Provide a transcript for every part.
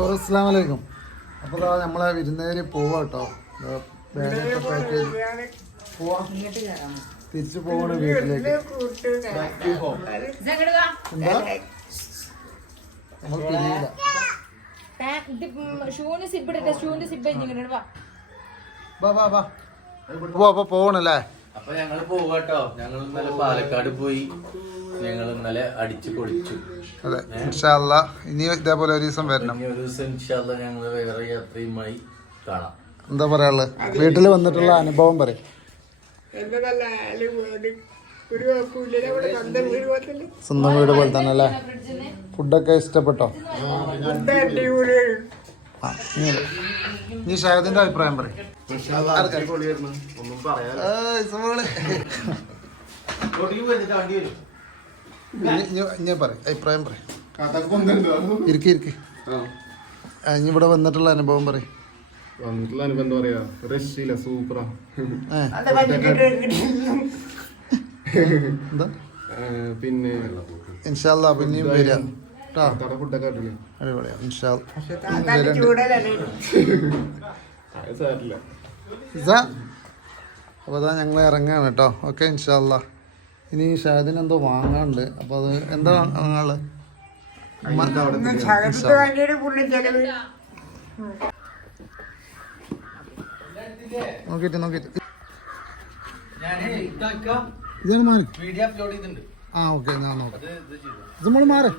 Hello അസ്സാം വലൈക്കും അപ്പോൾ നമ്മളെ വിരുന്നേര് പോവാ. കേട്ടോ തിരിച്ചു പോവാണ് വീട്ടിലേക്ക്. നമ്മൾ പിരിയില്ല പോവാ അപ്പൊ പോകണല്ലേ അപ്പൊ ഞങ്ങൾ പോവാട്ടോ. ഞങ്ങൾ പാലക്കാട് പോയി. ഞങ്ങൾ ഇന്നലെ അടിച്ചു പൊളിച്ചു. അതെ ഇൻഷാല്ല ഇനി ഇതേപോലെ ഒരു ദിവസം വരണം. ഇനി ഒരു ദിവസം ഇൻഷാല്ല ഞങ്ങൾ വേറെ യാത്രയുമായി കാണാം. എന്താ പറയാനുള്ളത് വീട്ടിൽ വന്നിട്ടുള്ള അനുഭവം പറയും. സ്വന്തം വീട് പോലെ തന്നെ അല്ലേ ഫുഡൊക്കെ ഇഷ്ടപ്പെട്ടോ? ആ, നീ ഷാഹിദിന്റെ അഭിപ്രായം പറയും. ഞാൻ പറയും അഭിപ്രായം പറയും ഇരിക്കി ആ. ഇനി ഇവിടെ വന്നിട്ടുള്ള അനുഭവം പറയും വന്നിട്ടുള്ള അനുഭവം എന്താ പറയാ? സൂപ്പറാ എന്താ? പിന്നെ ഇൻഷാല്ല പിന്നെയും അടിപൊളിയാ അതാ ഞങ്ങൾ ഇറങ്ങാണ് കേട്ടോ ഓക്കെ ഇൻഷാല്ല ഇനി ഷാദിന് എന്തോ വാങ്ങാണ്ട് അപ്പൊ അത് എന്താ വാങ്ങാനുള്ളത്? നോക്കിയിട്ട് നോക്കിയിട്ട്. ഇതാണ് മാറി. വീഡിയോ അപ്ലോഡ് ചെയ്തിട്ടുണ്ട്. ആ ഓക്കെ ഞാൻ നോക്കാം. ഇത് നമ്മൾ മാറി.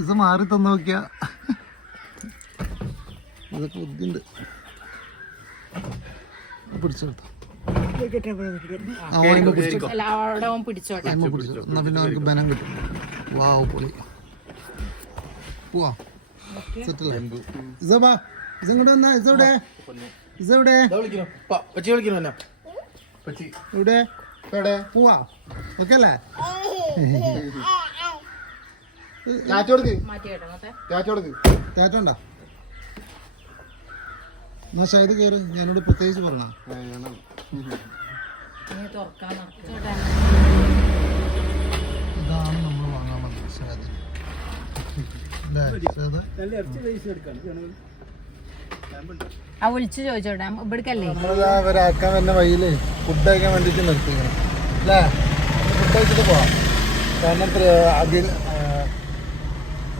ഇത് മാറി തന്നു നോക്കിയാ. അതൊക്കെ ബുദ്ധിയുണ്ട് പിടിച്ചെടുത്ത പിടിച്ചോട്ടെ എന്നാ പിന്നെ അവർക്ക് ബനം കിട്ടും. വാവ് പൊളി. പോവാ. വന്നാ? ഇവിടെ എവിടെ? പോവാ. ഓക്കെ അല്ലേ? കൊടുക്ക്. കൊടുക്ക്. എന്നാ ഷായത് കയറി ഞാനോട് പ്രത്യേകിച്ച് പറഞ്ഞ ഇതാണ് നമ്മൾ വാങ്ങാൻ വന്നത് ഷായത് ആ വിളിച്ചു ചോദിച്ചോട്ടെ. ഇവിടേക്കല്ലേ? നമ്മളിതാ അവരാക്കാൻ വരുന്ന വഴിയിൽ ഫുഡ് കഴിക്കാൻ വേണ്ടിട്ട് നിർത്തിക്കണം അല്ലേ ഫുഡ് കഴിച്ചിട്ട് പോവാം. കാരണം ത്ര- അതിൽ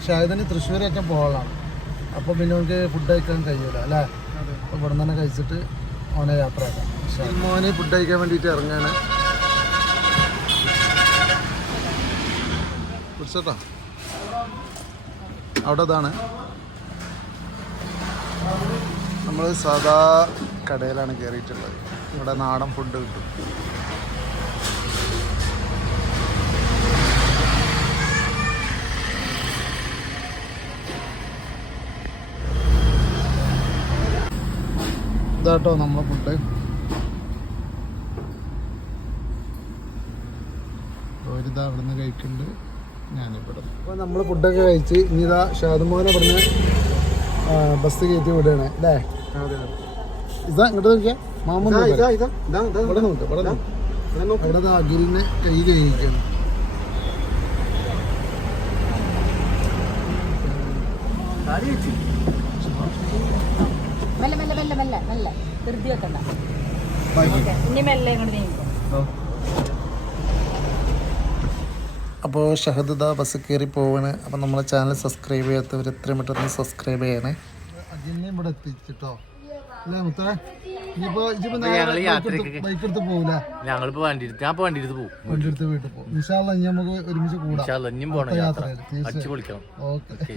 ഷാഹിദിന് തൃശ്ശൂരൊക്കെ പോകാനാണ് അപ്പോൾ പിന്നെ നമുക്ക് ഫുഡ് കഴിക്കാൻ കഴിയൂല അല്ലേ? ഇവിടെ തന്നെ കഴിച്ചിട്ട് മോനെ യാത്ര ആക്കാം. മോനെ ഫുഡ് കഴിക്കാൻ വേണ്ടിയിട്ട് ഇറങ്ങുകയാണ് പിടിച്ചോട്ടോ അവിടെ അതാണ് നമ്മൾ സാധാ കടയിലാണ് കയറിയിട്ടുള്ളത് ഇവിടെ നാടൻ ഫുഡ് കിട്ടും. ഇതാട്ടോ നമ്മളെ ഫുഡ് ഒരിതാ അവിടെ നിന്ന് കഴിക്കുന്നുണ്ട് ഞാനിവിടെ അപ്പോൾ നമ്മൾ ഫുഡൊക്കെ കഴിച്ച് ഇനി ഇതാ ഷാദുമോനെ പറഞ്ഞ് ബസ് കയറ്റി വിടുകയാണ് അല്ലേ? ഇതാ ഇങ്ങോട്ട് നോക്കിയാ. മാമ ഇവിടെ നോക്ക് ഇവിടെ അഖിലിനെ കൈ കഴിക്കുകയാണ് മെല്ലെ മെല്ലെ മെല്ലെ മെല്ലെ മെല്ലെ ധൃതി വെക്കണ്ട ഇനി മെല്ലെ ഇങ്ങോട്ട് നീങ്ങും. അപ്പോൾ ഷഹദ് ദാ ബസ് കയറി പോവാണ്. അപ്പോൾ നമ്മളെ ചാനൽ സബ്സ്ക്രൈബ് ചെയ്യാത്തവർ എത്രയും പെട്ടെന്ന് സബ്സ്ക്രൈബ് ചെയ്യണേ. അതിനെ ഇവിടെ എത്തിച്ചിട്ടോ. അല്ലേ മുത്തേ? ഞങ്ങളിപ്പോ വണ്ടി എടുത്ത് ഞാൻ വണ്ടി എടുത്ത് പോകും വണ്ടി എടുത്ത് വീട്ടിൽ പോകും നമുക്ക് ഒരുമിച്ച് കൂടാം. ഇനിയും പോണം യാത്ര. അടിച്ചു പൊളിക്കണം ഓക്കെ.